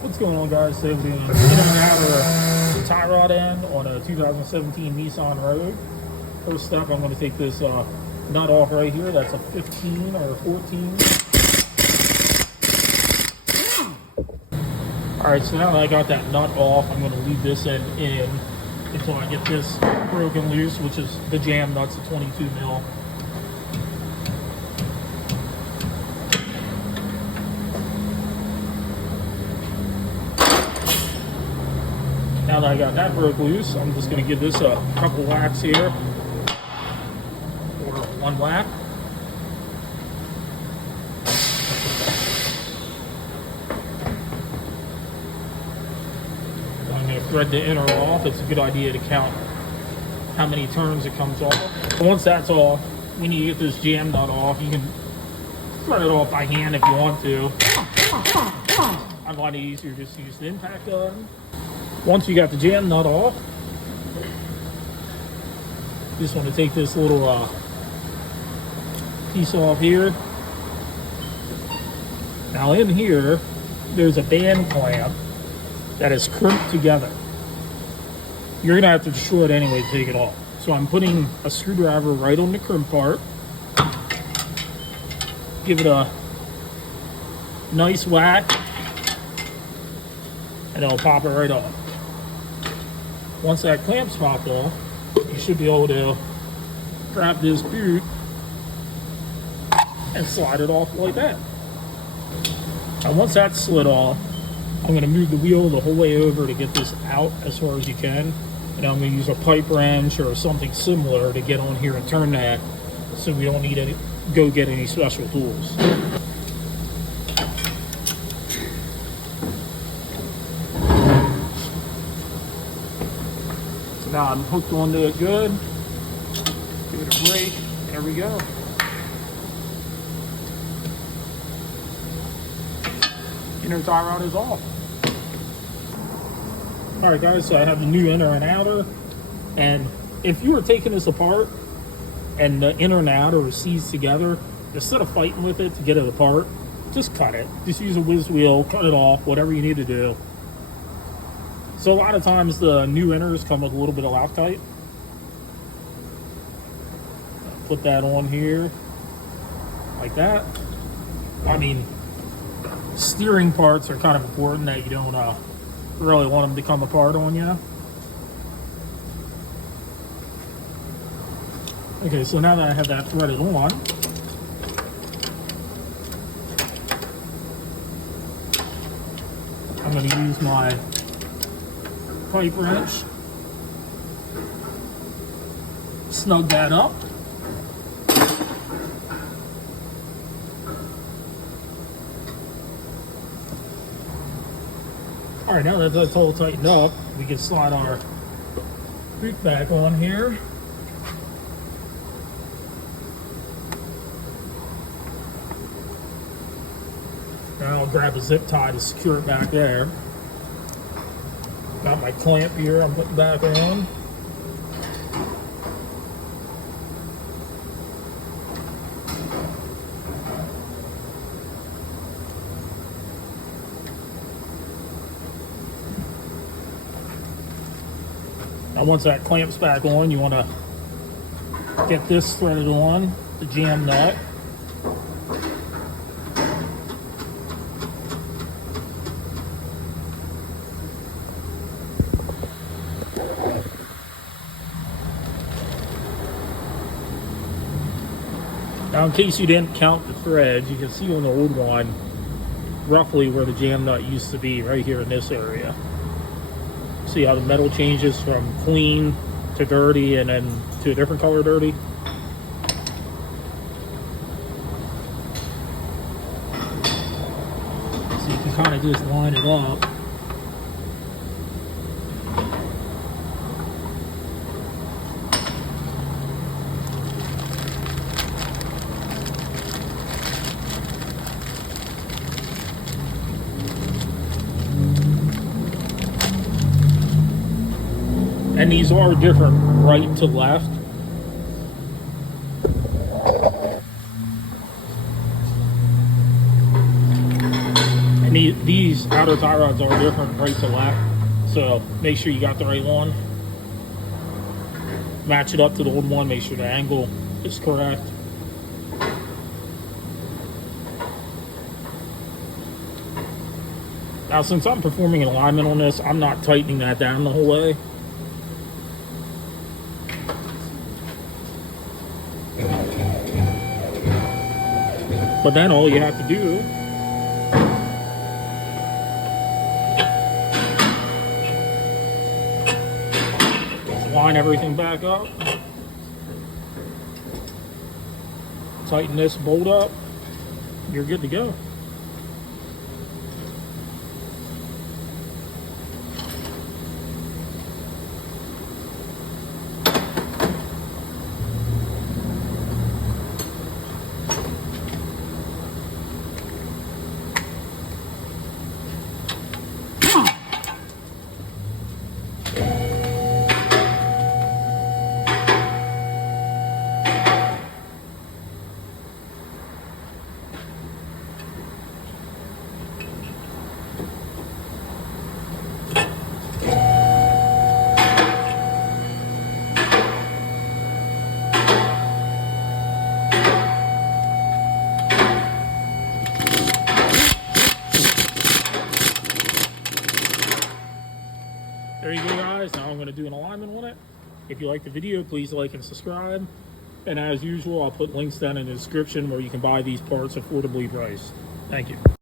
What's going on, guys? Today we're doing in and out of tie rod end on a 2017 Nissan Rogue. First step, I'm going to take this nut off right here. That's a 15 or 14. Alright, so now that I got that nut off, I'm going to leave this end in until I get this broken loose, which is the jam nuts, a 22 mil. Now that I got that broke loose, I'm just going to give this a couple whacks here, or one whack. I'm going to thread the inner off. It's a good idea to count how many turns it comes off. Once that's off, when you get this jam nut off, you can thread it off by hand if you want to. I find it easier just to use the impact gun. Once you got the jam nut off, you just want to take this little piece off here. Now in here, there's a band clamp that is crimped together. You're going to have to destroy it anyway to take it off. So I'm putting a screwdriver right on the crimp part. Give it a nice whack, and it'll pop it right off. Once that clamp's popped off, you should be able to grab this boot and slide it off like that. Now once that's slid off, I'm going to move the wheel the whole way over to get this out as far as you can. And I'm going to use a pipe wrench or something similar to get on here and turn that, so we don't need to go get any special tools. Now I'm hooked onto it good. Give it a break. There we go. Inner tie rod is off. Alright guys, so I have the new inner and outer. And if you were taking this apart and the inner and outer are seized together, instead of fighting with it to get it apart, just cut it. Just use a whiz wheel, cut it off, whatever you need to do. So a lot of times the new inners come with a little bit of Loctite. Put that on here, like that. I mean, steering parts are kind of important that you don't really want them to come apart on you. Okay, so now that I have that threaded on, I'm going to use my pipe wrench, snug that up. All right, now that that's all tightened up, we can slide our boot back on here. Now I'll grab a zip tie to secure it back there. Got my clamp here I'm putting back on. Now once that clamp's back on, you want to get this threaded on, the jam nut. Now in case you didn't count the threads, you can see on the old one roughly where the jam nut used to be, right here in this area. See how the metal changes from clean to dirty and then to a different color dirty? So you can kind of just line it up. And these are different right to left. And these these outer tie rods are different right to left, so make sure you got the right one. Match it up to the old one, make sure the angle is correct. Now, since I'm performing an alignment on this, I'm not tightening that down the whole way. But then all you have to do is line everything back up, tighten this bolt up, you're good to go. There you go, guys. Now I'm going to do an alignment on it. If you like the video, please like and subscribe. And as usual, I'll put links down in the description where you can buy these parts affordably priced. Thank you.